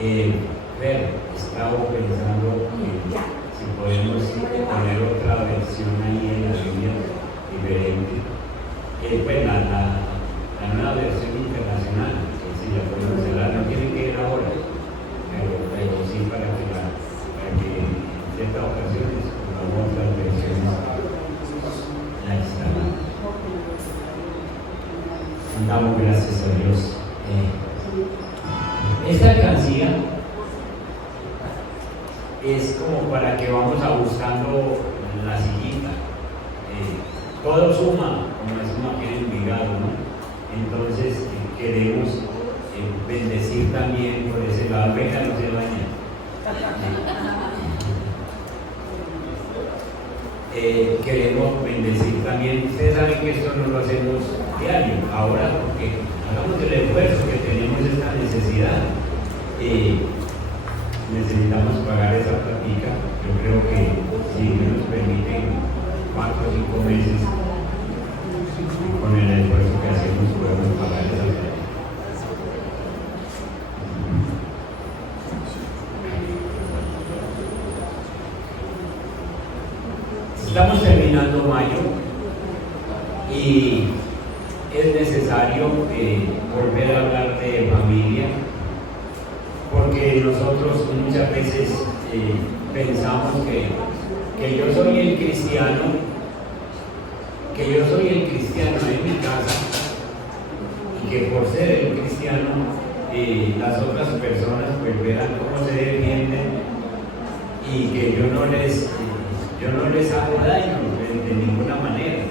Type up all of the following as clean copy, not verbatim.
Pero estaba pensando que si podemos poner otra versión ahí en la Biblia diferente. Pues la nueva versión internacional, que si la podemos cerrar, no tiene que ir ahora, pero sí para que en ciertas ocasiones pongamos otras versiones. Ahí está. Damos gracias a Dios. Esta alcancía es como para que vamos buscando la sillita. Todo suma, como decimos aquí en Envigado, ¿no? Entonces queremos bendecir también por ese lado. Venga, no se baña. Queremos bendecir también. Ustedes saben que esto no lo hacemos diario, ahora porque hagamos el esfuerzo que tenemos esta necesidad. Necesitamos pagar esa platica. Yo creo que si nos permiten 4 o 5 meses, con el esfuerzo que hacemos podemos pagar esa platica. Estamos terminando mayo y es necesario volver a hablar de familia, porque nosotros muchas veces pensamos que yo soy el cristiano, en mi casa, y que por ser el cristiano las otras personas pues verán cómo se defienden y que yo no les hago daño de ninguna manera.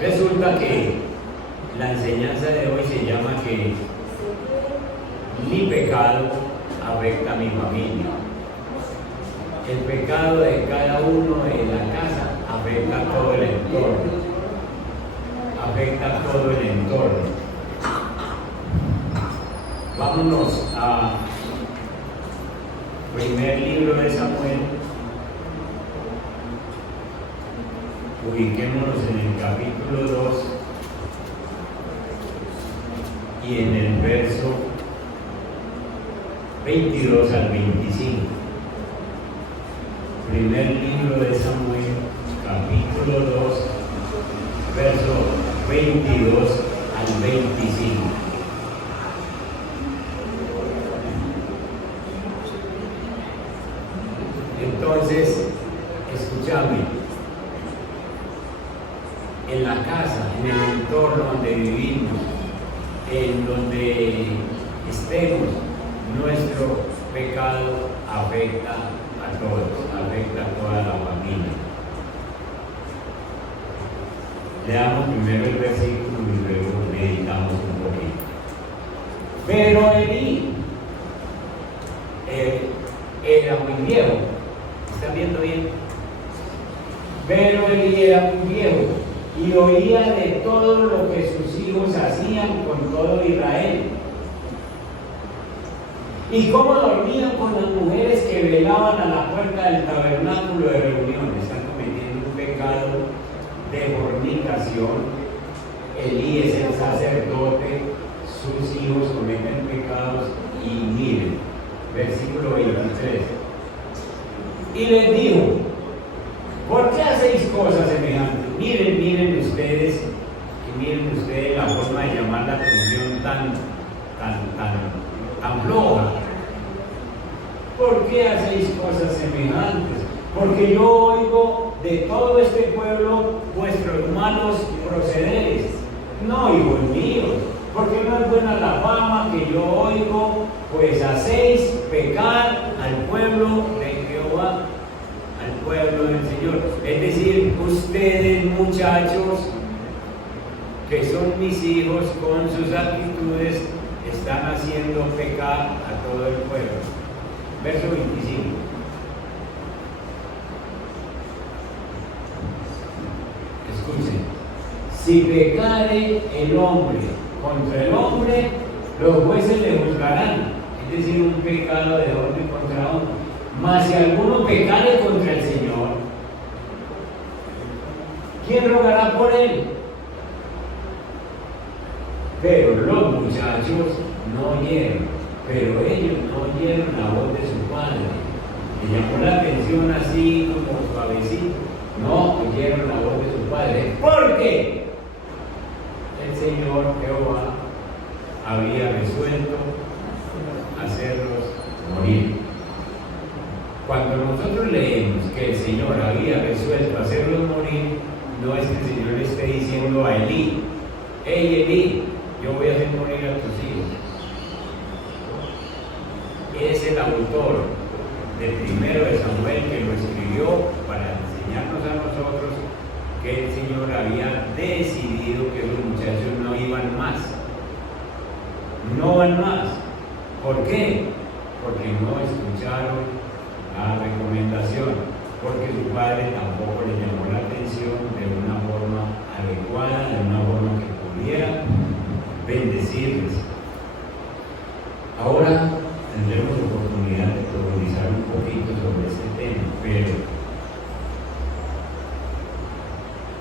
Resulta que la enseñanza de hoy se llama que mi pecado afecta a mi familia. El pecado de cada uno en la casa afecta a todo el entorno. Vámonos a primer libro de Samuel. Ubiquémonos en el capítulo 2 y en el verso 22 al 25. Primer libro de Samuel, capítulo 2, verso 22 al 25. Entonces, escúchame. En la casa, en el entorno donde vivimos, en donde estemos, nuestro pecado afecta a todos, afecta a toda la familia. Leamos primero el versículo y luego meditamos un poquito. Pero Elí era muy viejo. ¿Están viendo bien? Pero Elí era muy viejo y oía de todo lo que sus hijos hacían con todo Israel. Y cómo dormían con las mujeres que velaban a la puerta del tabernáculo de reunión. Están cometiendo un pecado de fornicación. Elí es el sacerdote, sus hijos cometen pecados. Y miren, versículo 23. Y les dijo: ¿por qué hacéis cosas semejantes? Miren ustedes la forma de llamar la atención tan floja. ¿Por qué hacéis cosas semejantes? Porque yo oigo de todo este pueblo vuestros malos procederes. No, hijos míos, porque no es buena la fama que yo oigo, pues hacéis pecar al pueblo de Jehová, al pueblo del Señor. Es decir, ustedes, muchachos, que son mis hijos, con sus actitudes están haciendo pecar a todo el pueblo. Verso 25. Escuchen: si pecare el hombre contra el hombre, los jueces le juzgarán. Es decir, un pecado de hombre contra hombre. Mas si alguno pecare contra el Señor, ¿quién rogará por él? Pero los muchachos no oyeron. Pero ellos no oyeron la voz de su padre. Le llamó la atención así como suavecito. No oyeron la voz de su padre. ¿Por qué? El Señor Jehová había resuelto hacerlos morir. Cuando nosotros leemos que el Señor había resuelto hacerlos morir, no es que el Señor le esté diciendo a Elí: hey Elí, yo voy a hacer morir a tus hijos. Es el autor del primero de Samuel que lo escribió para enseñarnos a nosotros que el Señor había decidido que los muchachos no iban más. No van más. ¿Por qué? Porque no escucharon la recomendación, porque su padre tampoco le llamó la atención de una forma adecuada, de una forma que pudiera bendecirles. Ahora tendremos oportunidad de profundizar un poquito sobre este tema, pero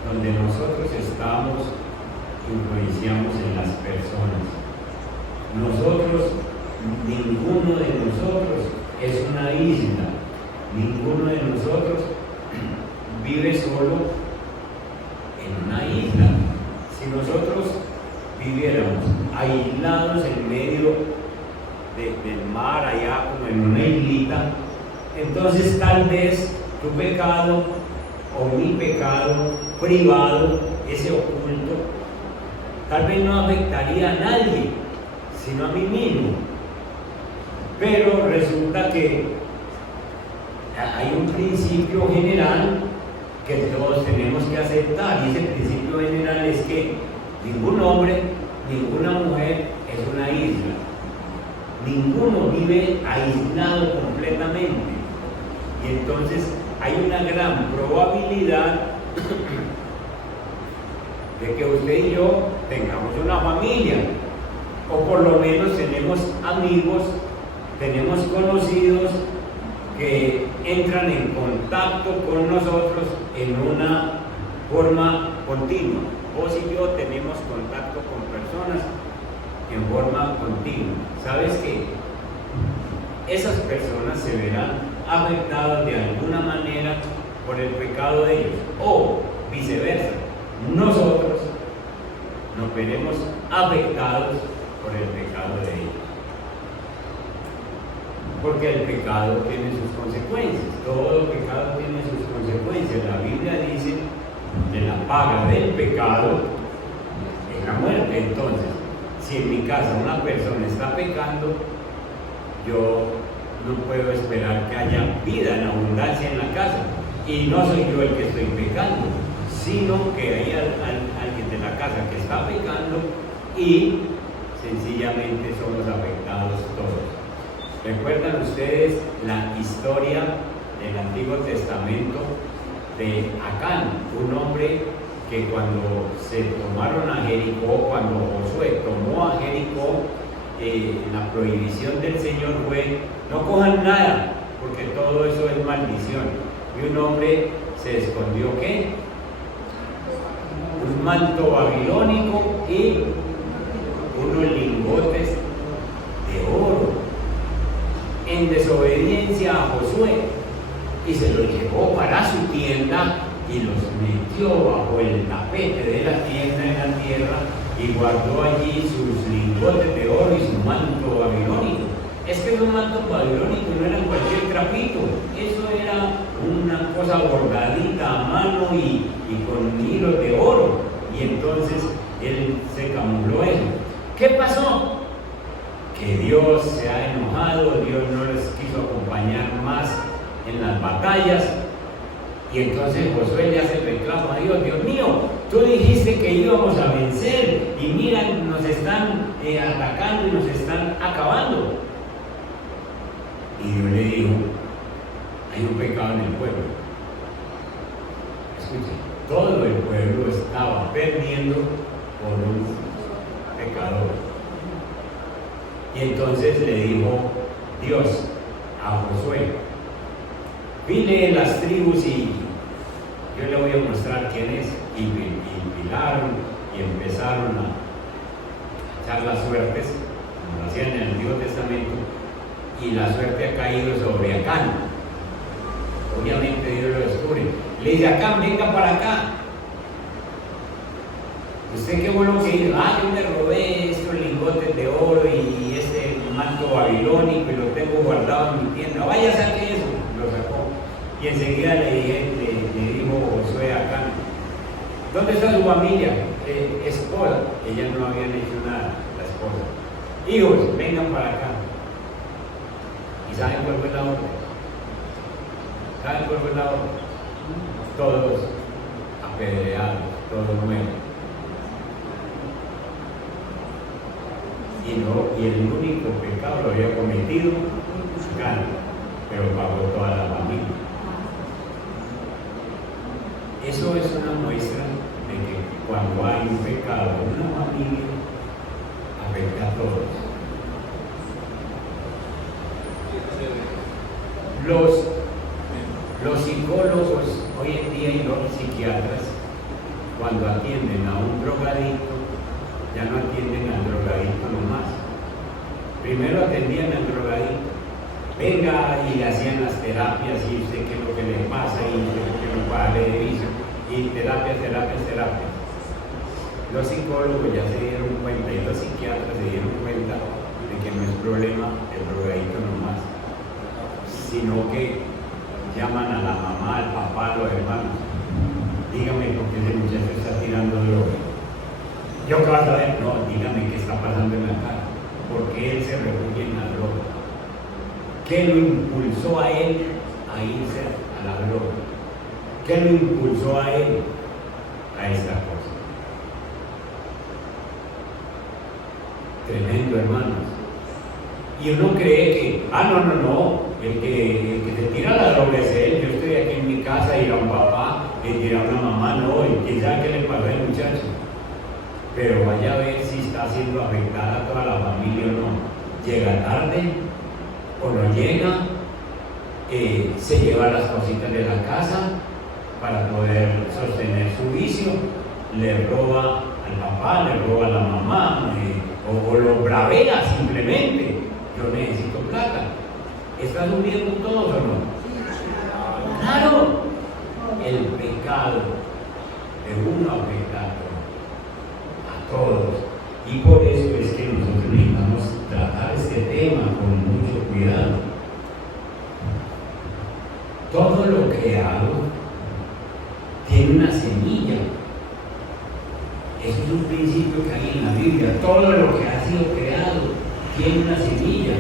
donde nosotros estamos, influenciamos en las personas. Nosotros, ninguno de nosotros es una isla, ninguno de nosotros vive solo en una isla. Si nosotros viviéramos aislados en medio del mar, allá como en una islita, entonces tal vez tu pecado o mi pecado privado, ese oculto, tal vez no afectaría a nadie, sino a mí mismo. Pero resulta que hay un principio general que todos tenemos que aceptar, y ese principio general es que ningún hombre, ninguna mujer es una isla. Ninguno vive aislado completamente. Y entonces hay una gran probabilidad de que usted y yo tengamos una familia, o por lo menos tenemos amigos, tenemos conocidos que entran en contacto con nosotros en una forma continua. Vos y yo tenemos contacto con personas en forma continua. ¿Sabes qué? Esas personas se verán afectadas de alguna manera por el pecado de ellos, o viceversa, nosotros nos veremos afectados por el pecado de ellos, porque el pecado tiene sus consecuencias. Todo pecado tiene sus consecuencias. La Biblia dice que la paga del pecado es la muerte. Entonces, si en mi casa una persona está pecando, yo no puedo esperar que haya vida en abundancia en la casa. Y no soy yo el que estoy pecando, sino que hay alguien de la casa que está pecando, y sencillamente somos afectados todos. ¿Recuerdan ustedes la historia del Antiguo Testamento de Acán, un hombre que cuando se tomaron a Jericó, cuando Josué tomó a Jericó, la prohibición del Señor fue: no cojan nada, porque todo eso es maldición? Y un hombre se escondió, ¿qué? Un manto babilónico y unos lingotes de oro, en desobediencia a Josué, y se los llevó para su tienda y los metió bajo el tapete de la tienda en la tierra, y guardó allí sus lingotes de oro y su manto babilónico. Es que los mantos babilónicos no eran cualquier trapito, eso era una cosa bordadita a mano y con hilos de oro. Y entonces él se camufló eso. ¿Qué pasó? Que Dios se ha enojado, Dios no les quiso acompañar más en las batallas, y entonces Josué le hace reclamo a Dios: Dios mío, tú dijiste que íbamos a vencer, y mira, nos están atacando y nos están acabando. Y Dios le dijo: hay un pecado en el pueblo. Escuchen, todo el pueblo estaba perdiendo por un pecador. Y entonces le dijo Dios a Josué: pile las tribus y yo le voy a mostrar quién es. Y pilaron y empezaron a echar las suertes como lo hacían en el Antiguo Testamento, y la suerte ha caído sobre Acán. Obviamente Dios lo descubre. Le dice: Acán, venga para acá. Usted qué bueno que dice: yo me robé estos lingotes de oro y ese manto babilónico y lo tengo guardado en mi tienda. Vaya, saque eso. Lo sacó. Y enseguida le dijo Josué a Acán: ¿dónde está su familia? Esposa. Ellas no habían hecho nada, la esposa. Hijos, vengan para acá. ¿Y saben cuál fue la orden? ¿Saben cuál fue la orden? Todos apedreados, todos muertos. Y el único pecado lo había cometido Acán, pero pagó toda la familia. Eso es una muestra de que cuando hay un pecado en una familia, afecta a todos. Los psicólogos hoy en día y los psiquiatras, cuando atienden a un drogadicto, ya no atienden al drogadicto nomás. Primero atendían al drogadicto. Venga, y le hacían las terapias, y usted qué es lo que le pasa, y usted qué es lo que vale de vicio, y terapias. Los psicólogos ya se dieron cuenta, y los psiquiatras se dieron cuenta de que no es problema el drogadicto nomás, sino que llaman a la mamá, al papá, a los hermanos. Dígame por qué ese muchacho está tirando droga. ¿Yo qué vas a ver? No, dígame qué está pasando en la cara. ¿Por qué él se refugia en la droga? ¿Qué lo impulsó a él a irse a la droga? ¿Qué lo impulsó a él a esta cosa? Tremendo, hermanos. Y uno cree que, no, el que se tira la droga es él. Yo estoy aquí en mi casa y a un papá, y a una mamá, no, y quién sabe qué le pasó al muchacho. Pero vaya a ver si está siendo afectada toda la familia o no. Llega tarde o no llega, se lleva las cositas de la casa para poder sostener su vicio, le roba al papá, le roba a la mamá, o lo bravea simplemente. Yo necesito plata. ¿Están uniendo todos o no? Claro, el pecado de uno afecta a todos. Y por eso es que nosotros necesitamos tratar este tema con mucho cuidado. Todo lo creado tiene una semilla. Eso es un principio que hay en la Biblia. Todo lo que ha sido creado tiene una semilla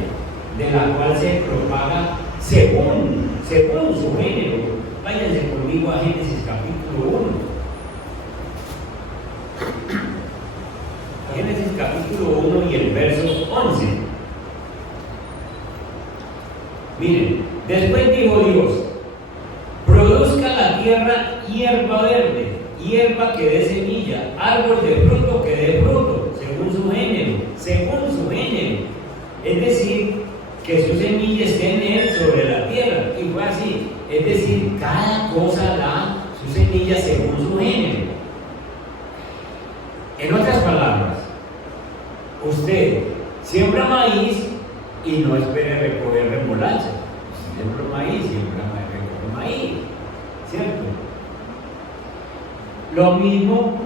de la cual se propaga según su género. Váyanse conmigo a Génesis capítulo 1. Génesis capítulo 1 y el verso 11. Miren, después dijo Dios: produzca la tierra hierba verde, hierba que dé semilla, árbol de fruto que dé fruto, según su género. Es decir, que su semilla esté en él sobre la tierra. Y fue así. Es decir, cada cosa da su semilla según su género. En otras palabras, usted siembra maíz y no espere recoger remolacha. Siembra maíz, recoge maíz. ¿Cierto? Lo mismo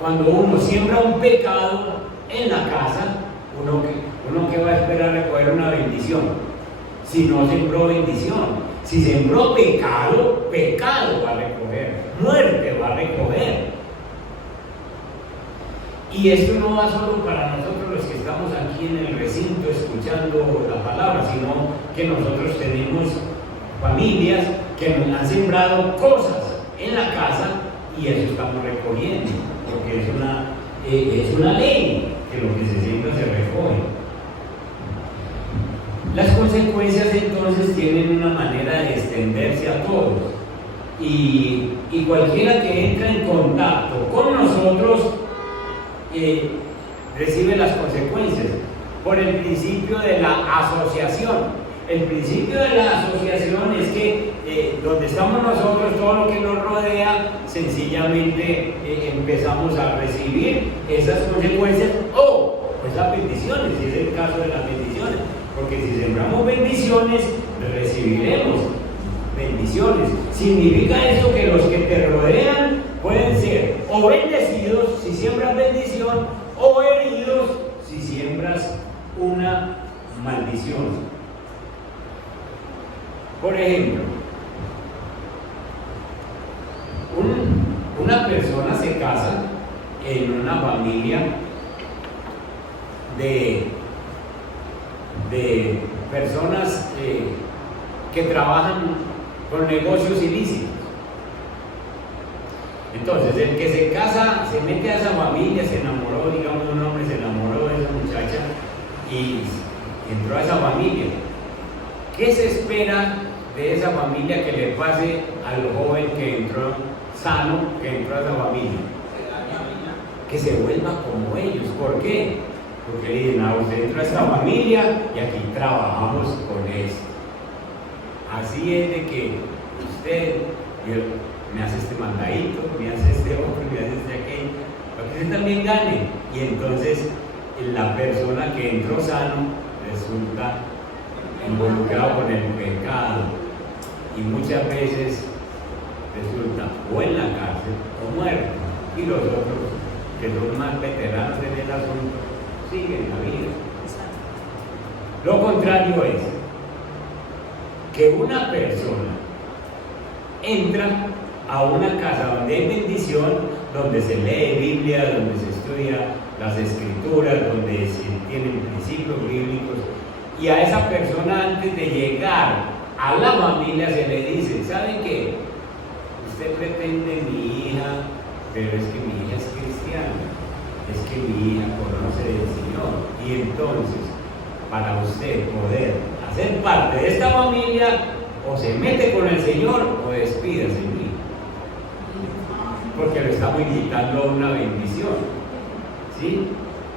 cuando uno siembra un pecado en la casa, uno que va a esperar recoger una bendición. Si no sembró bendición, si sembró pecado, pecado va a recoger, muerte va a recoger. Y esto no va solo para nosotros los que estamos aquí en el recinto escuchando la palabra, sino que nosotros tenemos familias que nos han sembrado cosas en la casa y eso estamos recogiendo, porque es una ley que lo que se siembra se recoge. Las consecuencias entonces tienen una manera de extenderse a todos y cualquiera que entra en contacto con nosotros recibe las consecuencias por el principio de la asociación. El principio de la asociación es que donde estamos nosotros, todo lo que nos rodea, sencillamente empezamos a recibir esas consecuencias o pues esas bendiciones, y es el caso de las bendiciones, porque si sembramos bendiciones, recibiremos bendiciones. Significa eso que los que te rodean pueden ser o bendecidos si siembras bendición, o heridos si siembras una maldición. Por ejemplo, una persona se casa en una familia de personas que trabajan con negocios ilícitos. Entonces, el que se casa, se mete a esa familia, se enamoró, digamos, un hombre se enamoró de esa muchacha y entró a esa familia. ¿Qué se espera de esa familia que le pase al joven que entró sano, que entró a esa familia? Que se vuelva como ellos. ¿Por qué? Porque le dicen, usted entró a esta familia y aquí trabajamos con esto. Así es de que usted me hace este mandadito, me hace este otro, me hace este aquello, para que usted también gane. Y entonces la persona que entró sano resulta involucrado con el pecado y muchas veces resulta o en la cárcel o muerto, y los otros que son más veteranos en el asunto siguen la vida. Lo contrario es que una persona entra a una casa donde hay bendición, donde se lee Biblia, donde se estudia las escrituras, donde se tienen principios bíblicos, y a esa persona antes de llegar a la familia se le dice, ¿sabe qué? Usted pretende mi hija, pero es que mi hija es cristiana, es que mi hija conoce del Señor, y entonces para usted poder hacer parte de esta familia, o se mete con el Señor o despídase de mí, porque lo estamos invitando a una bendición, ¿sí?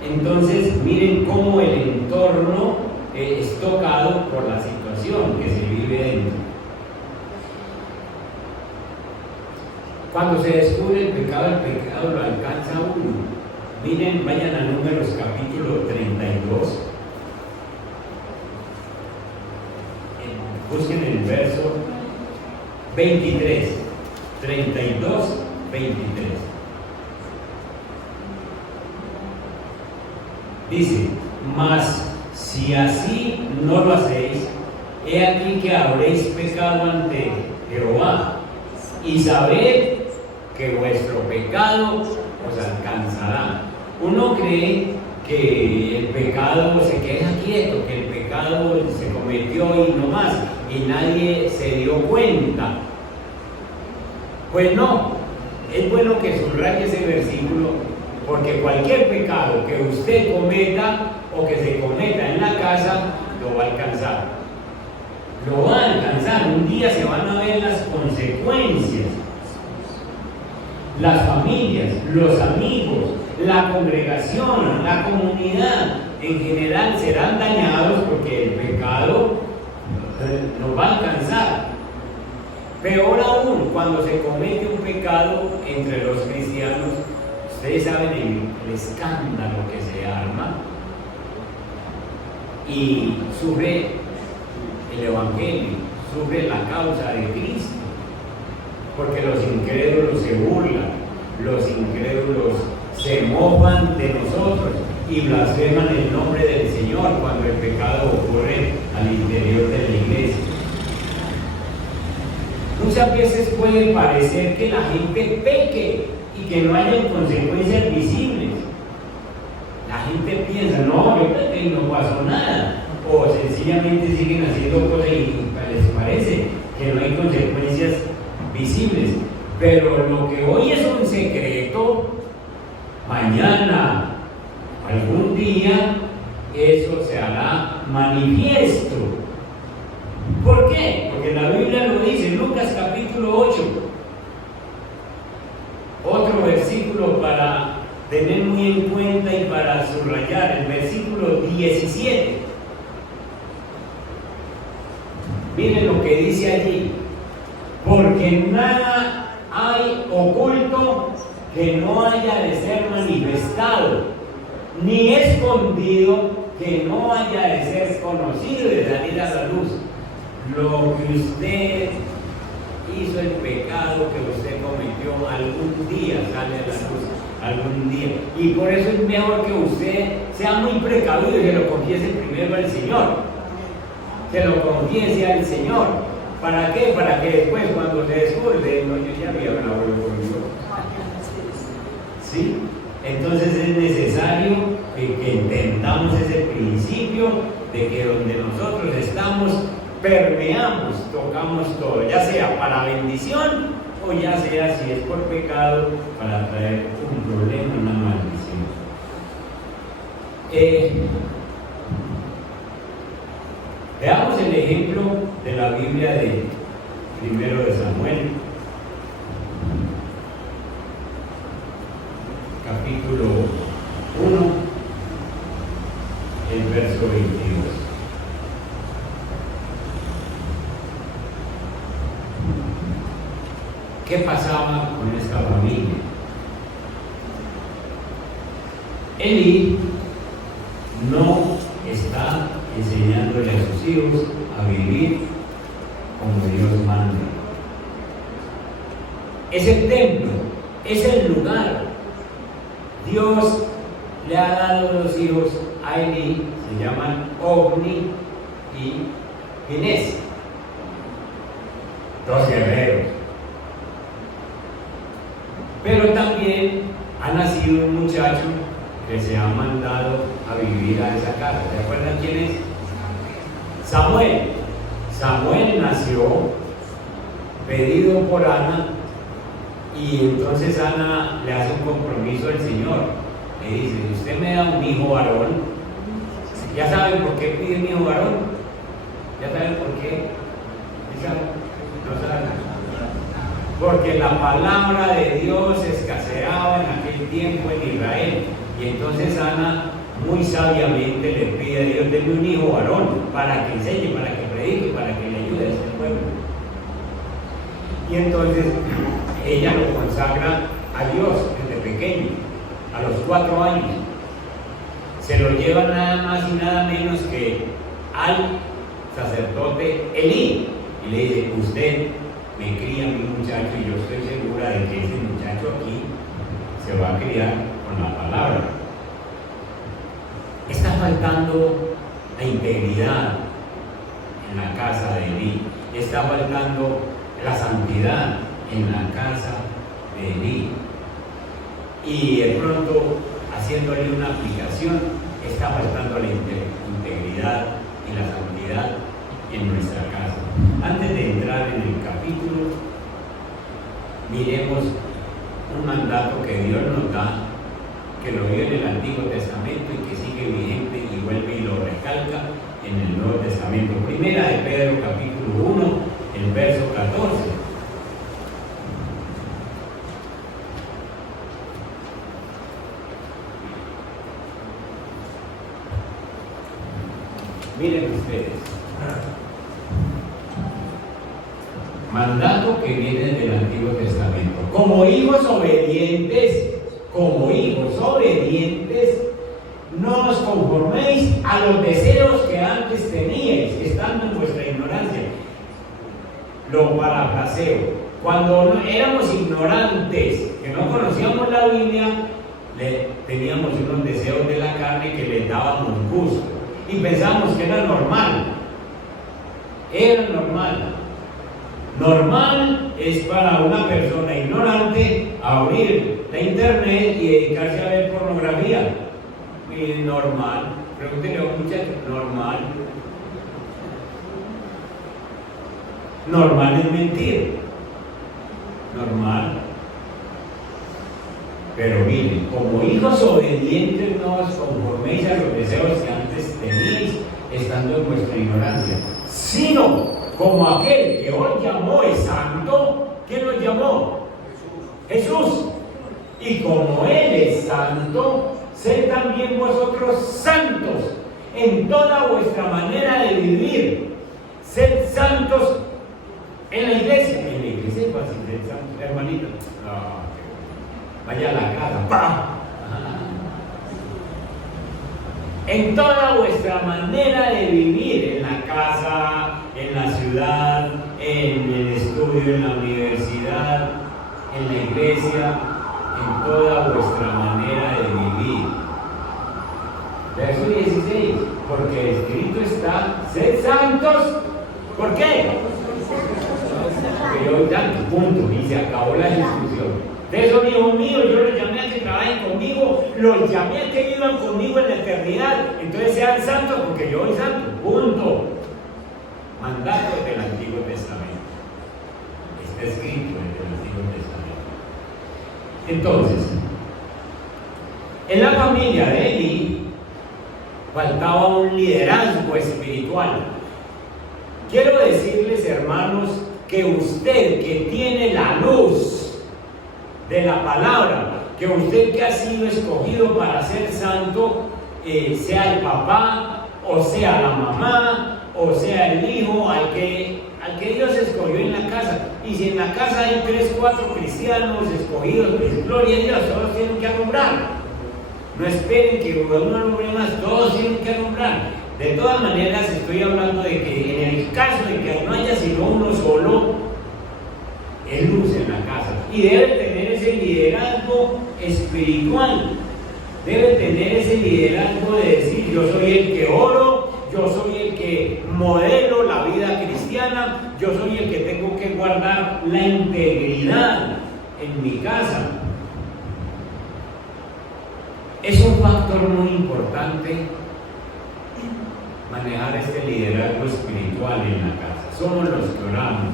Entonces miren cómo el entorno es tocado por la situación que se vive dentro. Cuando se descubre el pecado lo alcanza a uno. Miren, vayan a Números capítulo 32. Busquen el verso 23. 32, 23. Dice, mas si así no lo hacéis, he aquí que habréis pecado ante Jehová, y sabed que vuestro pecado os alcanzará. Uno cree que el pecado se queda quieto, que el pecado se cometió y no más, y nadie se dio cuenta. Pues no, es bueno que subraye ese versículo, porque cualquier pecado que usted cometa o que se cometa en la casa, lo va a alcanzar. Lo va a alcanzar, un día se van a ver las consecuencias. Las familias, los amigos, la congregación, la comunidad en general serán dañados porque el pecado nos va a alcanzar. Peor aún, cuando se comete un pecado entre los cristianos, ustedes saben el escándalo que se arma y sufre el Evangelio, sufre la causa de Cristo, porque los incrédulos se burlan, los incrédulos se mofan de nosotros y blasfeman el nombre del Señor cuando el pecado ocurre al interior de la iglesia. Muchas veces puede parecer que la gente peque y que no haya consecuencias visibles. La gente piensa, no, yo pequé y no pasó nada, o sencillamente siguen haciendo cosas y les parece que no hay consecuencias visibles. Pero lo que hoy es un secreto, mañana, algún día, eso se hará manifiesto. ¿Por qué? Porque la Biblia lo dice, Lucas capítulo 8. Otro versículo para tener muy en cuenta y para subrayar, el versículo 17. Miren lo que dice allí. Porque nada hay oculto que no haya de ser manifestado, ni escondido, que no haya de ser conocido y de salir a la luz. Lo que usted hizo, el pecado que usted cometió, algún día sale a la luz, algún día. Y por eso es mejor que usted sea muy precavido y se lo confiese primero al Señor. Se lo confiese al Señor. ¿Para qué? Para que después, cuando se descubre, no, yo ya había hablado conmigo. ¿Sí? Entonces es necesario que entendamos ese principio de que donde nosotros estamos, permeamos, tocamos todo, ya sea para bendición o ya sea, si es por pecado, para traer un problema, una maldición. Veamos el ejemplo de la Biblia de 1 de Samuel, capítulo 1, el verso 22. ¿Qué pasaba con esta familia? Elí no está enseñándole a sus hijos a vivir como Dios manda. Es el templo, es el lugar. Dios le ha dado los hijos a Elí, se llaman Ofni y Finés, dos guerreros. Pero también ha nacido un muchacho que se ha mandado a vivir a esa casa. ¿Se acuerdan quién es? Samuel. Samuel nació pedido por Ana, y entonces Ana le hace un compromiso al Señor. Le dice: si usted me da un hijo varón, ¿ya saben por qué pide un hijo varón? ¿Ya saben por qué? ¿No saben? Porque la palabra de Dios escaseaba en aquel tiempo en Israel. Y entonces Ana muy sabiamente le pide a Dios: denme un hijo varón para que enseñe, para que predique, para que le ayude a este pueblo. Y entonces ella lo consagra a Dios desde pequeño, a los 4 años. Se lo lleva nada más y nada menos que al sacerdote Elí y le dice: usted me cría a mi muchacho, y yo estoy segura de que ese muchacho aquí se va a criar con la palabra. Está faltando la integridad en la casa de Elí, está faltando la santidad en la casa de Elí, y de pronto, haciéndole una aplicación, está faltando la integridad y la santidad en nuestra casa. Antes de entrar en el capítulo, miremos un mandato que Dios nos da, que lo vio en el Antiguo Testamento y que sigue vigente y vuelve y lo recalca en el Nuevo Testamento. Primera de Pedro, capítulo 1, el verso 14. Miren ustedes, mandato que viene del Antiguo Testamento: como hijos obedientes, no os conforméis a los deseos que antes teníais, estando en vuestra ignorancia. Lo parafraseo: cuando éramos ignorantes, que no conocíamos la Biblia, teníamos unos deseos de la carne que les dábamos gusto y pensábamos que era normal. Era normal. Normal es para una persona ignorante abrir la internet y dedicarse a ver pornografía. Y normal. Pregúntenle a un muchacho: normal. Normal es mentir. Normal. Pero miren, como hijos obedientes no os conforméis a los deseos que antes teníais, estando en vuestra ignorancia, sino como aquel que os llamó es santo. ¿Quién los llamó? Jesús. Y como Él es santo, sed también vosotros santos en toda vuestra manera de vivir. Sed santos en la iglesia. En la iglesia es fácil ser santos, hermanito. No, vaya a la casa. ¡Pam! en toda vuestra manera de vivir, en la casa, en la ciudad, en el estudio, en la universidad, en la iglesia, en toda vuestra manera de vivir. Verso 16, porque escrito está, sed santos. ¿Por qué? Porque yo soy santo, punto, y se acabó la discusión. Ustedes son hijos míos, yo los llamé a que trabajen conmigo, los llamé a que vivan conmigo en la eternidad, entonces sean santos porque yo soy santo, punto. Mandato del Antiguo Testamento. Está escrito en el Antiguo Testamento. Entonces, en la familia de Eli faltaba un liderazgo espiritual. Quiero decirles, hermanos, que usted que tiene la luz de la palabra, que usted que ha sido escogido para ser santo, sea el papá, o sea la mamá, o sea el hijo, al que Dios escogió en la casa. Y si en la casa hay 3, 4 cristianos escogidos, pues gloria a Dios, todos tienen que alumbrar. No esperen que uno alumbre más, todos tienen que alumbrar. De todas maneras, estoy hablando de que en el caso de que no haya sino uno solo, es luz en la casa. Y debe tener ese liderazgo espiritual. Debe tener ese liderazgo de decir, yo soy el que oro, yo soy el que modelo la vida cristiana, yo soy el que tengo que guardar la integridad en mi casa. Es un factor muy importante manejar este liderazgo espiritual en la casa. Somos los que oramos.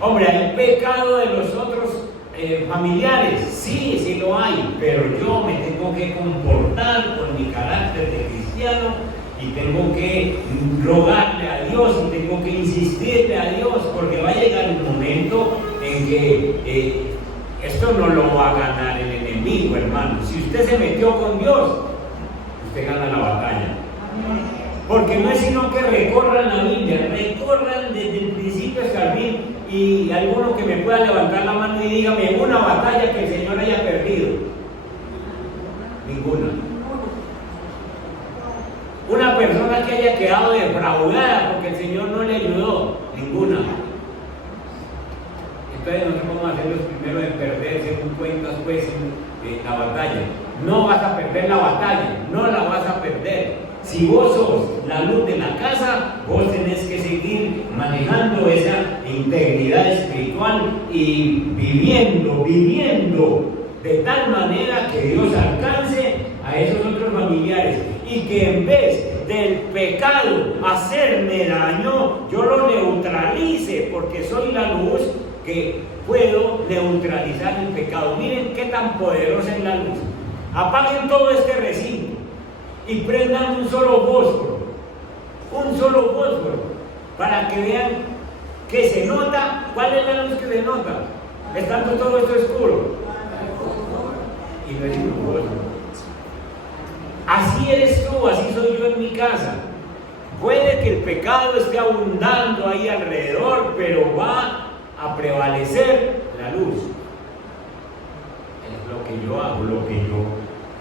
Hombre, hay pecado de los otros familiares, sí lo hay, pero yo me tengo que comportar con mi carácter de cristiano y tengo que rogarle a Dios y tengo que insistirle a Dios, porque va a llegar un momento en que esto no lo va a ganar el enemigo, hermano. Si usted se metió con Dios, usted gana la batalla. Porque no es sino que recorran la Biblia, recorran desde el principio hasta el fin, y alguno que me pueda levantar la mano y dígame una batalla que el Señor haya perdido. Ninguna. Una persona que haya quedado defraudada porque el Señor no le ayudó. Ninguna. Entonces nosotros vamos a ser los primeros en perder, según cuentas, pues, la batalla. No vas a perder la batalla, no la vas a perder. Si vos sos la luz de la casa, vos tenés que seguir manejando esa integridad espiritual y viviendo de tal manera que Dios alcance a esos otros familiares y que en vez del pecado hacerme daño, yo lo neutralice, porque soy la luz que puedo neutralizar el pecado. Miren qué tan poderosa es la luz. Apaguen todo este recinto y prendan un solo fósforo, para que vean que se nota. ¿Cuál es la luz que se nota? Estando todo esto oscuro. Y no es un fósforo. Así eres tú, así soy yo en mi casa. Puede que el pecado esté abundando ahí alrededor, pero va a prevalecer la luz. Es lo que yo hago, lo que yo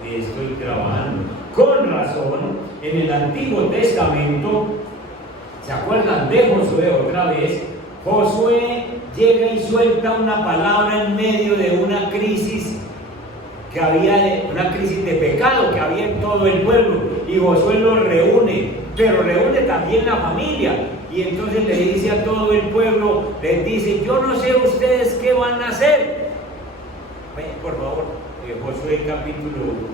estoy trabajando. Con razón, en el Antiguo Testamento, ¿se acuerdan de Josué otra vez? Josué llega y suelta una palabra en medio de una crisis que había, una crisis de pecado que había en todo el pueblo, y Josué lo reúne, pero reúne también la familia, y entonces le dice a todo el pueblo, les dice, yo no sé ustedes qué van a hacer. Ven, por favor, Josué capítulo,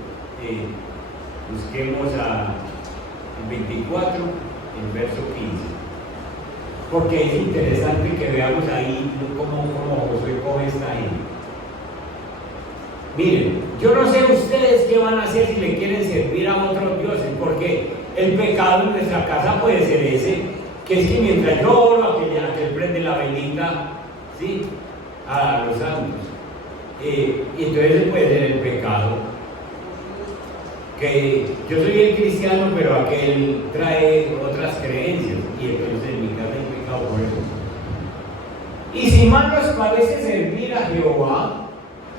busquemos el 24, el verso 15, porque es interesante que veamos ahí cómo Josué coge esta gente. Miren, yo no sé ustedes qué van a hacer si le quieren servir a otros dioses, porque el pecado en nuestra casa puede ser ese, que es que mientras yo oro, aquel prende la velita, ¿sí?, a los santos, y entonces puede ser el pecado, que yo soy el cristiano, pero aquel trae otras creencias, y entonces en mi casa hay pecado por eso. Y si mal os parece servir a Jehová,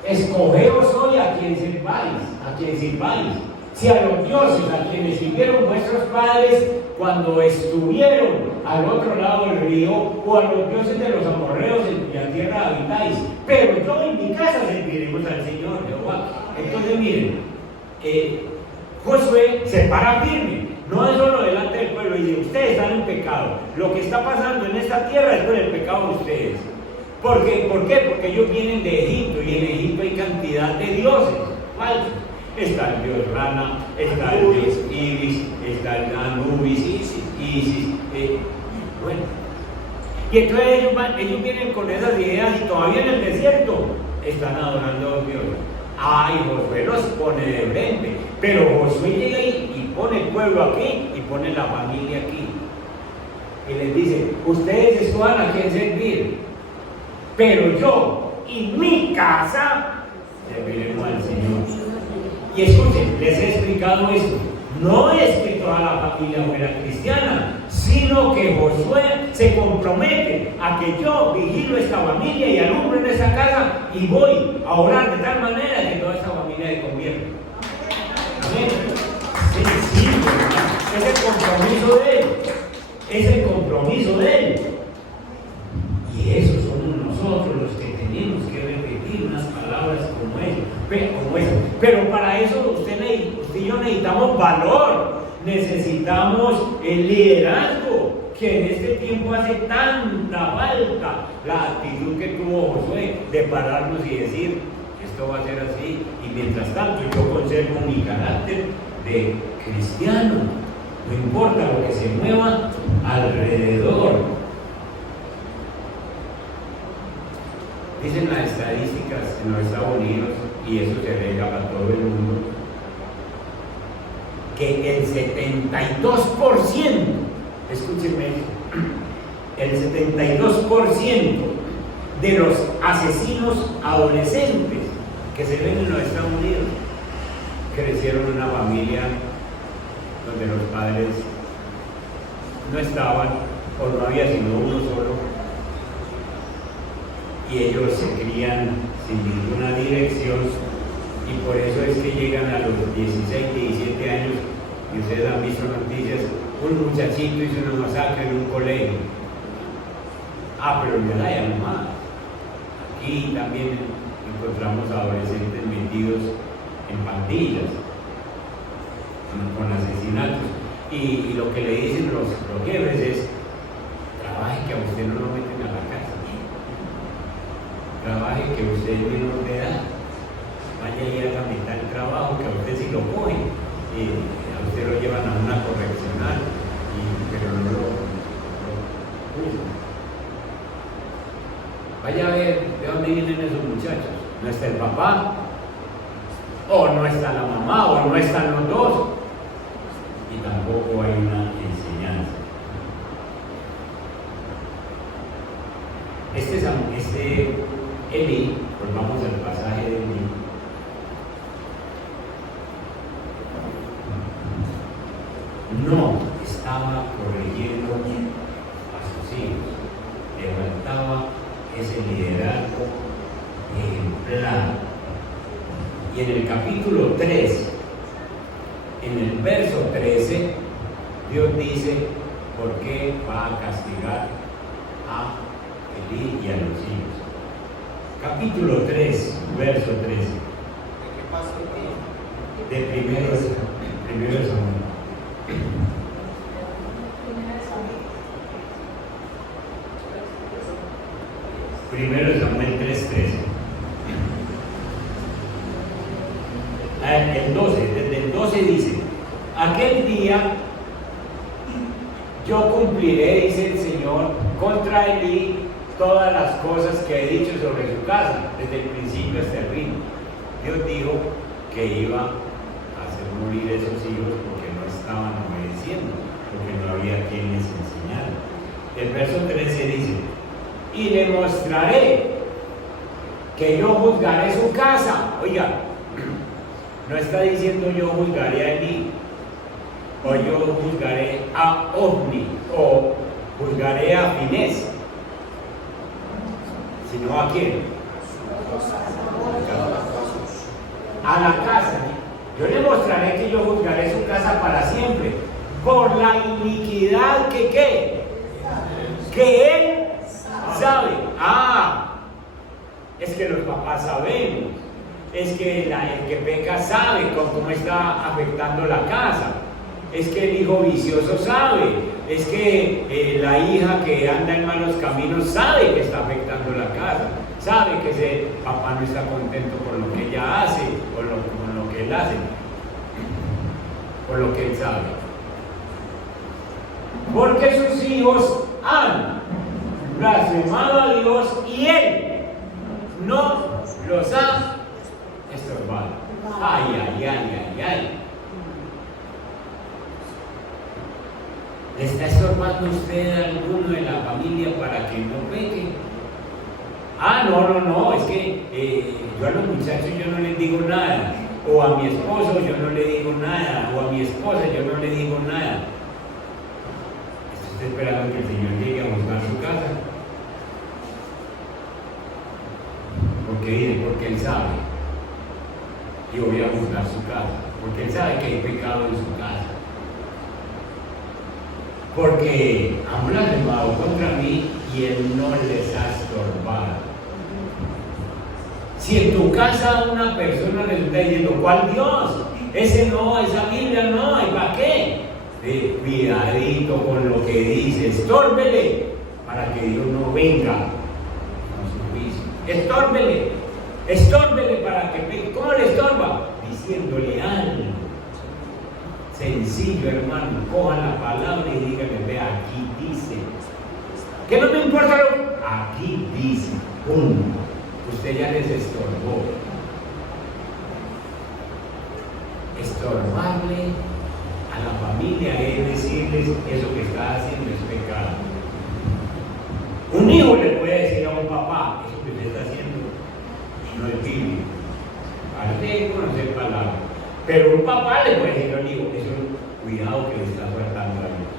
escogeos hoy a quien sirváis, Si a los dioses a quienes sirvieron vuestros padres cuando estuvieron al otro lado del río, o a los dioses de los amorreos en cuya tierra habitáis, pero yo en mi casa serviremos al Señor Jehová. Entonces miren, Josué se para firme, no es solo delante del pueblo, y dice: ustedes están en pecado, lo que está pasando en esta tierra es por el pecado de ustedes. ¿Por qué? Porque ellos vienen de Egipto, y en Egipto hay cantidad de dioses falsos. Está el dios Rana, está el dios Ibis, está el Anubis, Isis, bueno. Y entonces ellos vienen con esas ideas, y todavía en el desierto están adorando a los dioses. Ay, Josué los pone de frente, pero Josué llega y pone el pueblo aquí y pone la familia aquí. Y les dice: ustedes escojan a quién servir, pero yo y mi casa serviremos al Señor. Y escuchen, les he explicado esto. No es que toda la familia fuera cristiana, sino que Josué se compromete a que yo vigilo esta familia y alumbro en esa casa, y voy a orar de tal manera que toda esta familia se convierta. Amén. Sí, es el compromiso de él. Es el compromiso de él. Y esos somos nosotros los que tenemos que repetir unas palabras como esas. Pero para eso usted y yo necesitamos valor, necesitamos el liderazgo, que en este tiempo hace tanta falta. La actitud que tuvo Josué de pararnos y decir: esto va a ser así, y mientras tanto yo conservo mi carácter de cristiano, no importa lo que se mueva alrededor. Dicen las estadísticas en los Estados Unidos, y eso se rega para todo el mundo, que el 72%, escúchenme, el 72% de los asesinos adolescentes que se ven en los Estados Unidos crecieron en una familia donde los padres no estaban, o no había sino uno solo, y ellos se crían sin ninguna dirección, y por eso es que llegan a los 16, 17 años, y ustedes han visto noticias: un muchachito hizo una masacre en un colegio. Pero ya la llamada. Aquí también encontramos adolescentes metidos en pandillas, con asesinatos, y lo que le dicen los jefes es: trabaje, que a usted no lo meten a la casa. Trabaje, que usted es menor de edad, vaya y haga mitad el trabajo, que a usted sí lo cogen, a usted lo llevan a una correccional, pero no lo juzgan. Vaya a ver de dónde vienen esos muchachos. No está el papá, o no está la mamá, o no están los dos, y tampoco hay una enseñanza. Eli, volvamos al pasaje de Eli. No estaba corrigiendo a sus hijos, le faltaba ese liderazgo ejemplar. Y en el capítulo 3, en el verso 13, Dios dice por qué va a castigar a Elí y a los hijos. Capítulo 3, verso 13. ¿De qué pasa el día? De primero Samuel. Primero Samuel 3:13. El 12, desde el 12 dice: aquel día yo cumpliré, dice el Señor, contra Elí todas las cosas que he dicho sobre su casa, desde el principio hasta el fin. Dios dijo que iba a hacer morir esos hijos porque no estaban obedeciendo, porque no había quien les enseñara. El verso 13 dice: y le mostraré que yo juzgaré su casa. Oiga, no está diciendo yo juzgaré a Elí, o yo juzgaré a Ofni, o juzgaré a Finés, sino a quién, a la casa. Yo le mostraré mostraré que yo juzgaré su casa para siempre, por la iniquidad que ¿qué? Que él sabe. Es que los papás sabemos, es que el que peca sabe cómo está afectando la casa, es que el hijo vicioso sabe, es que la hija que anda en malos caminos sabe que está afectando la casa, sabe que ese papá no está contento con lo que ella hace, con lo que él hace, con lo que él sabe. Porque sus hijos han blasfemado a Dios y él no los ha estorbado. Ay. ¿Le está estorbando usted a alguno de la familia para que no peque? No, es que yo a los muchachos yo no les digo nada, o a mi esposo yo no le digo nada, o a mi esposa yo no le digo nada. Estoy esperando que el Señor llegue a juzgar su casa. Porque Él sabe, y voy a juzgar su casa, porque Él sabe que hay pecado en su casa. Porque han blasfemado contra mí y Él no les ha estorbado. Si en tu casa una persona le está diciendo, ¿cuál Dios? Ese no, esa Biblia no, ¿y para qué? Cuidadito con lo que dice, estórbele para que Dios no venga con su juicio. Estórbele para que venga. ¿Cómo le estorba? Diciéndole algo sencillo, hermano. Coja la palabra y dígale, ve, aquí dice. Que no me importa lo que aquí dice. Punto. Usted ya les estorbó. Estorbarle a la familia es decirles eso que está haciendo es pecado. Un hijo le puede decir a un papá, eso que usted está haciendo no es bíblico. Parece conocer palabras. Pero un papá le puede decir al hijo, eso cuidado que le está faltando a Dios.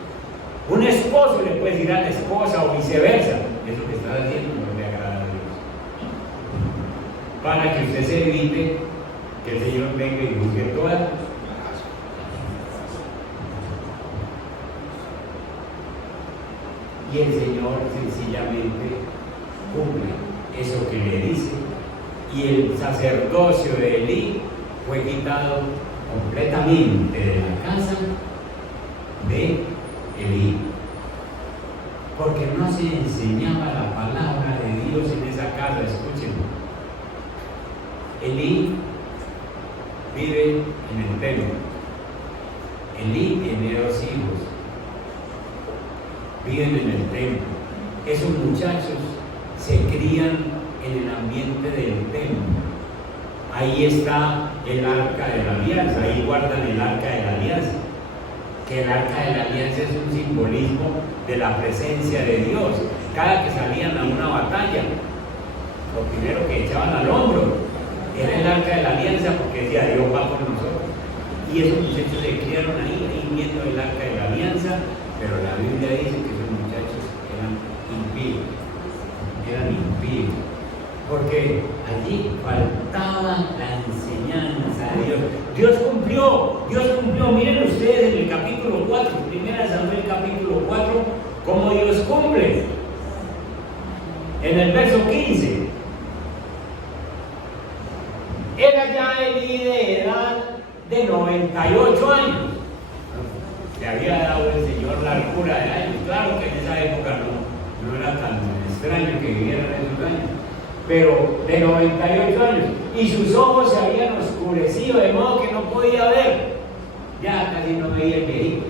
Un esposo le puede decir a la esposa o viceversa, eso que está haciendo no le agrada a Dios. Para que usted se evite que el Señor venga y juzgue todas. Y el Señor sencillamente cumple eso que le dice. Y el sacerdocio de Elí fue quitado completamente de la casa de Elí. Porque no se enseñaba la palabra de Dios en esa casa. Escuchen. Elí vive en el templo. Elí tiene 2 hijos. Viven en el templo. Esos muchachos se crían en el ambiente del templo. Ahí está el arca de la alianza, ahí guardan el arca de la alianza. Que el arca de la alianza es un simbolismo de la presencia de Dios. Cada que salían a una batalla, lo primero que echaban al hombro era el arca de la alianza, porque decía, Dios va con nosotros. Y esos muchachos se criaron ahí viendo el arca de la alianza, pero la Biblia dice que esos muchachos eran impíos, porque allí faltaba la enseñanza de Dios. Dios cumplió. Miren ustedes en el capítulo 4, 1 Samuel capítulo 4, cómo Dios cumple. En el verso 15. Era ya Elí de edad de 98 años. Le había dado el Señor largura de años. Claro que en esa época no era tan extraño que vivieran esos años. Pero de 98 años. Y sus ojos se habían oscurecido, de modo que no podía ver. Ya casi no veía el viejito.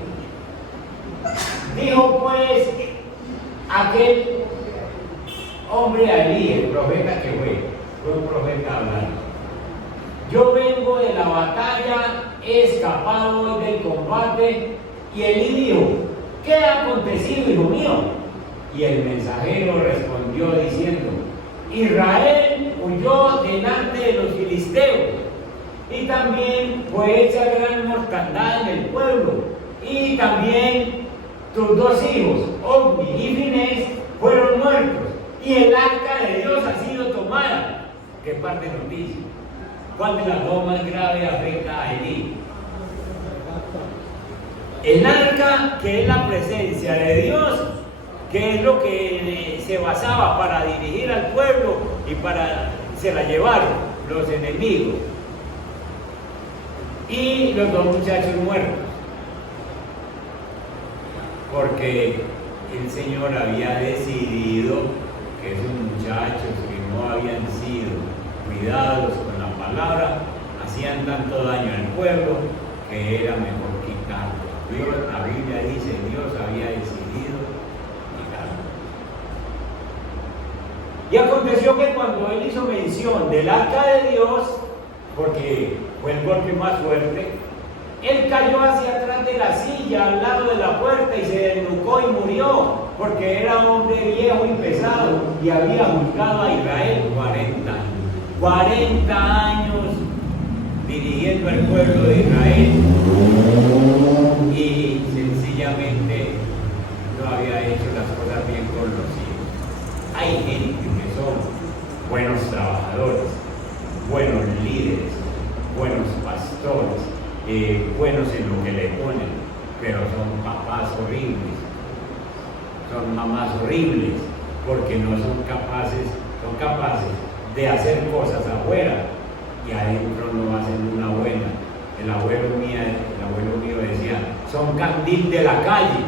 Dijo pues aquel hombre a Elí, el profeta que fue un profeta hablando. Yo vengo de la batalla, he escapado hoy del combate. Y Elí dijo, ¿qué ha acontecido, hijo mío? Y el mensajero respondió diciendo, Israel huyó delante de los filisteos, y también fue hecha gran mortandad en el pueblo, y también tus 2 hijos, Ofni y Finés, fueron muertos, y el arca de Dios ha sido tomada. ¿Qué parte de noticia? ¿Cuál de las 2 más graves afecta a Elí? El arca, que es la presencia de Dios, que es lo que se basaba para dirigir al pueblo y se la llevaron los enemigos. Y los dos muchachos muertos, porque el Señor había decidido que esos muchachos que no habían sido cuidados con la palabra hacían tanto daño al pueblo que era mejor quitarlos. La Biblia dice, Dios había decidido quitarlos. Y aconteció que cuando él hizo mención del arca de Dios, porque fue el golpe más fuerte, él cayó hacia atrás de la silla al lado de la puerta y se desnucó y murió, porque era hombre viejo y pesado y había juzgado a Israel 40 años. 40 años dirigiendo al pueblo de Israel y sencillamente no había hecho las cosas bien con los hijos. Hay gente que son buenos trabajadores, buenos líderes, buenos pastores, buenos en lo que le ponen, pero son papás horribles, son mamás horribles, porque no son capaces de hacer cosas afuera y adentro no hacen una buena. El abuelo mío decía, son candil de la calle.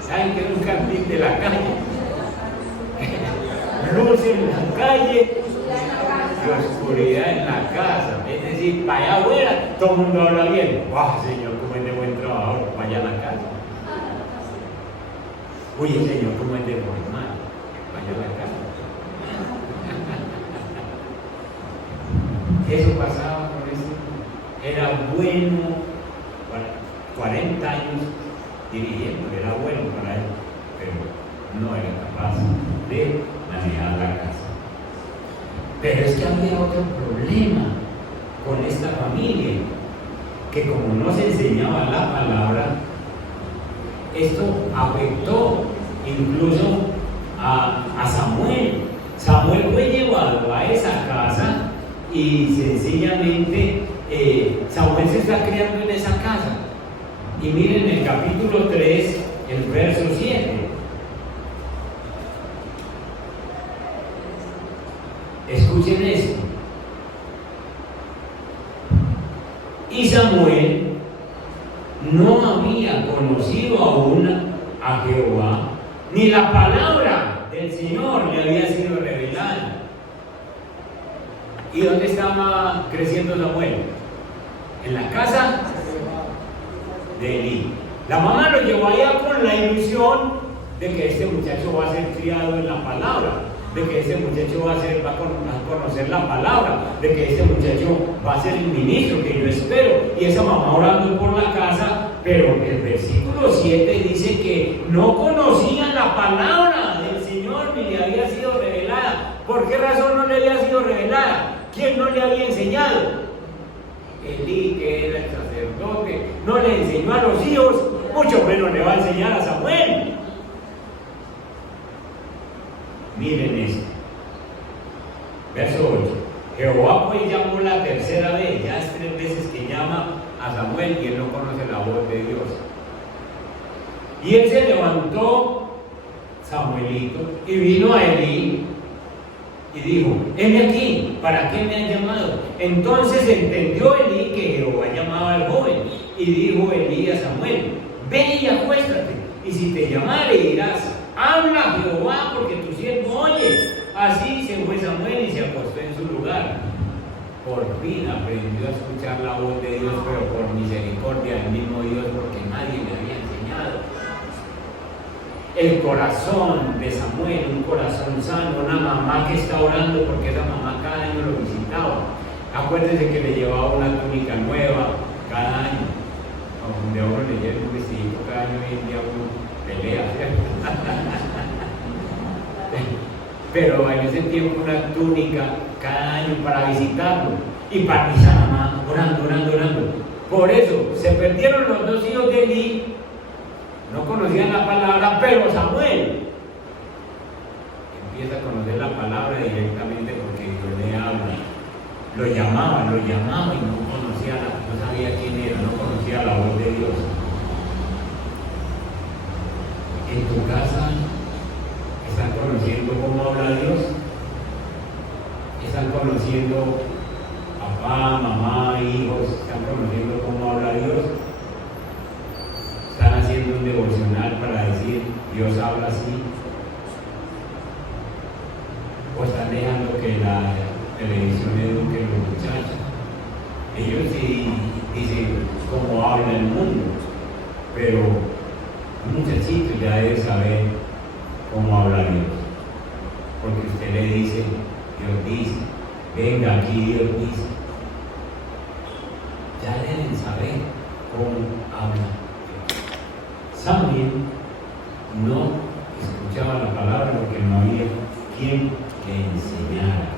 ¿Saben qué es un candil de la calle? Luz en la calle y oscuridad en la casa. Es decir, para allá afuera todo el mundo habla bien. ¡Wow, Señor, cómo es de buen trabajador! Para allá a la casa. Oye, Señor, cómo es de formal. Para allá a la casa. Eso pasaba con eso. Era bueno, 40 años dirigiendo, era bueno para él, pero no era capaz de manejar la casa. Pero es que había otro problema con esta familia, que como no se enseñaba la palabra, esto afectó incluso a Samuel. Samuel fue llevado a esa casa y sencillamente Samuel se está criando en esa casa. Y miren el capítulo 3, el verso 7. Escuchen esto. Y Samuel no había conocido aún a Jehová, ni la palabra del Señor le había sido revelada. ¿Y dónde estaba creciendo Samuel? En la casa de Elí. La mamá lo llevó allá con la ilusión de que este muchacho va a ser criado en la palabra, de que este muchacho va a conocer la palabra, de que este muchacho va a ser el ministro que yo espero. Y esa mamá orando por la casa, pero el versículo 7 dice que no conocían la palabra del Señor ni le había sido revelada. ¿Por qué razón no le había sido revelada? ¿Quién no le había enseñado? Elí, que era el sacerdote, no le enseñó a los hijos, mucho menos le va a enseñar a Samuel. Miren esto, verso 8. Jehová pues llamó la tercera vez, ya es 3 veces que llama a Samuel y él no conoce la voz de Dios. Y él se levantó, Samuelito, y vino a Elí y dijo, heme aquí, ¿para qué me han llamado? Entonces entendió Elí que Jehová llamaba al joven, y dijo Elí a Samuel, ve y acuéstate, y si te llamare dirás, habla Jehová, porque tu siervo oye. Así se fue Samuel y se acostó en su lugar. Por fin aprendió a escuchar la voz de Dios, pero por misericordia del mismo Dios, porque nadie le había enseñado. El corazón de Samuel, un corazón sano, una mamá que está orando porque esa mamá cada año lo visitaba. Acuérdense que le llevaba una túnica nueva cada año. Donde a uno le lleva un vestidito cada año, hoy en día uno pelea, ¿cierto? Pero en ese tiempo una túnica cada año para visitarlo. Y para esa mamá orando. Por eso se perdieron los 2 hijos de Elí. No conocían la palabra, pero Samuel empieza a conocer la palabra directamente porque Dios le habla. Lo llamaba y no conocía, no sabía quién era, no conocía la voz de Dios. En tu casa están conociendo cómo habla Dios, están conociendo papá, mamá, hijos, están conociendo cómo habla Dios, están haciendo un devocional para decir Dios habla así, o están dejando que la televisión eduque a los muchachos. Ellos sí dicen cómo habla el mundo, pero un muchachito ya debe saber cómo habla Dios, porque usted le dice, Dios dice, venga aquí, Dios dice. Ya deben saber cómo habla. Samuel no escuchaba la palabra porque no había quien le enseñara.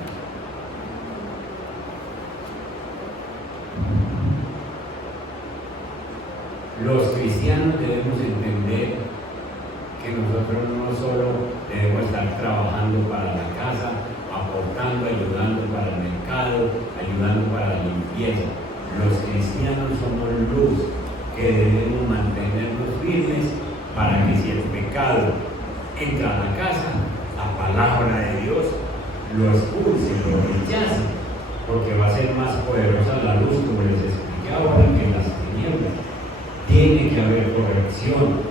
Los cristianos debemos entender que nosotros no solo debemos estar trabajando para la casa, aportando, ayudando para el mercado, ayudando para la limpieza. Los cristianos somos luz que debemos mantenernos firmes para que si el pecado entra a la casa, la palabra de Dios lo expulse, lo rechace, porque va a ser más poderosa la luz, como les expliqué ahora, que las tinieblas. Tiene que haber corrección.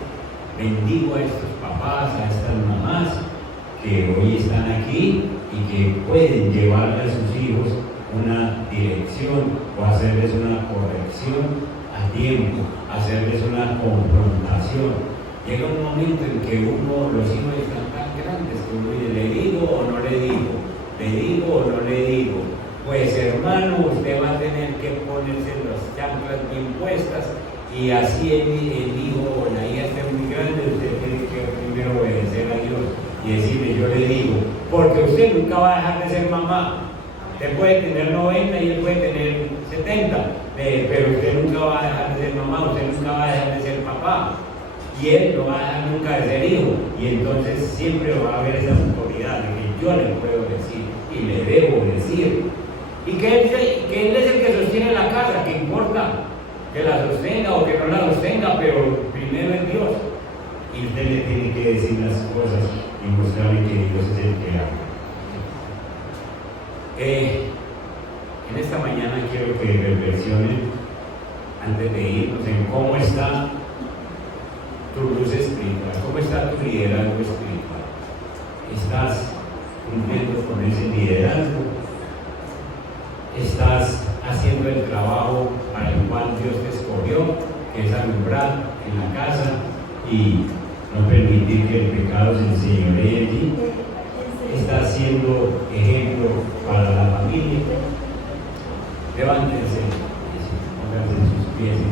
Bendigo a estos papás, a estas mamás que hoy están aquí y que pueden llevarle a sus hijos una dirección o hacerles una corrección a tiempo, hacerles una confrontación. Llega un momento en que los hijos están tan grandes que uno dice, ¿le digo o no le digo? ¿Le digo o no le digo? Pues hermano, usted va a tener que ponerse las chanclas bien puestas. Y así el hijo o la hija esté muy grande, usted tiene que primero obedecer a Dios y decirle, yo le digo, porque usted nunca va a dejar de ser mamá. Usted puede tener 90 y él puede tener 70, pero usted nunca va a dejar de ser mamá, usted nunca va a dejar de ser papá. Y él no va a dejar nunca de ser hijo. Y entonces siempre va a haber esa autoridad de que yo le puedo decir y le debo decir. Y que él es el que sostiene la casa, que importa que la sostenga o que no la sostenga, pero primero es Dios. Y usted le tiene que decir las cosas y mostrarle que Dios es el que habla. En esta mañana quiero que reflexionen, antes de irnos, en cómo está tu luz espiritual, cómo está tu liderazgo espiritual. ¿Estás cumpliendo con ese liderazgo? ¿Estás haciendo el trabajo para el cual Dios te escogió, que es alumbrar en la casa y no permitir que el pecado se enseñoree allí? ¿Estás siendo ejemplo para la familia? Levántense, pónganse en sus pies y